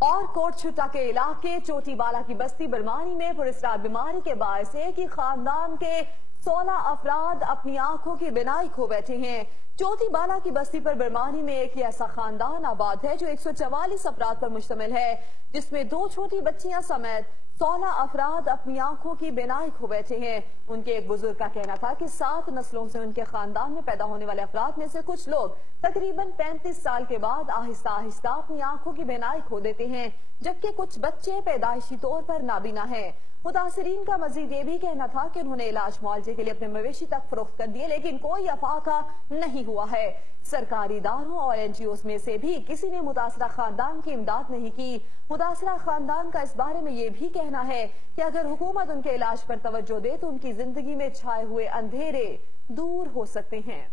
और कोटछुट्टा के इलाके चोटीवाला की बस्ती बरमानी में पुरस्कार बीमारी के बायस एक ही खानदान के 16 अफराद अपनी आंखों की बिनाई खो बैठे हैं। चोटीवाला की बस्ती पर बरमानी में एक ही ऐसा खानदान आबाद है जो 144 अफराद पर मुश्तमिल है, जिसमें 2 छोटी बच्चियां समेत 16 अफराद अपनी आंखों की बिनाई खो बैठे हैं। उनके एक बुजुर्ग का कहना था कि 7 नस्लों से उनके खानदान में पैदा होने वाले अफराद में से कुछ लोग तकरीबन 35 साल के बाद आहिस्ता आहिस्ता अपनी आंखों की बिनाई खो देते हैं, जबकि कुछ बच्चे पैदाइशी तौर पर नाबीना हैं। मुतासिरीन का मजीद ये भी कहना था कि उन्होंने इलाज मुआवजे के लिए अपने मवेशी तक फरोख्त कर दिए, लेकिन कोई अफाका नहीं हुआ है। सरकारी इदारों और NGOs में से भी किसी ने मुतासरा खानदान की इमदाद नहीं की। मुतासरा खानदान का इस बारे में ये भी कहना है कि अगर हुकूमत उनके इलाज पर तवज्जो दे तो उनकी जिंदगी में छाए हुए अंधेरे दूर हो सकते हैं।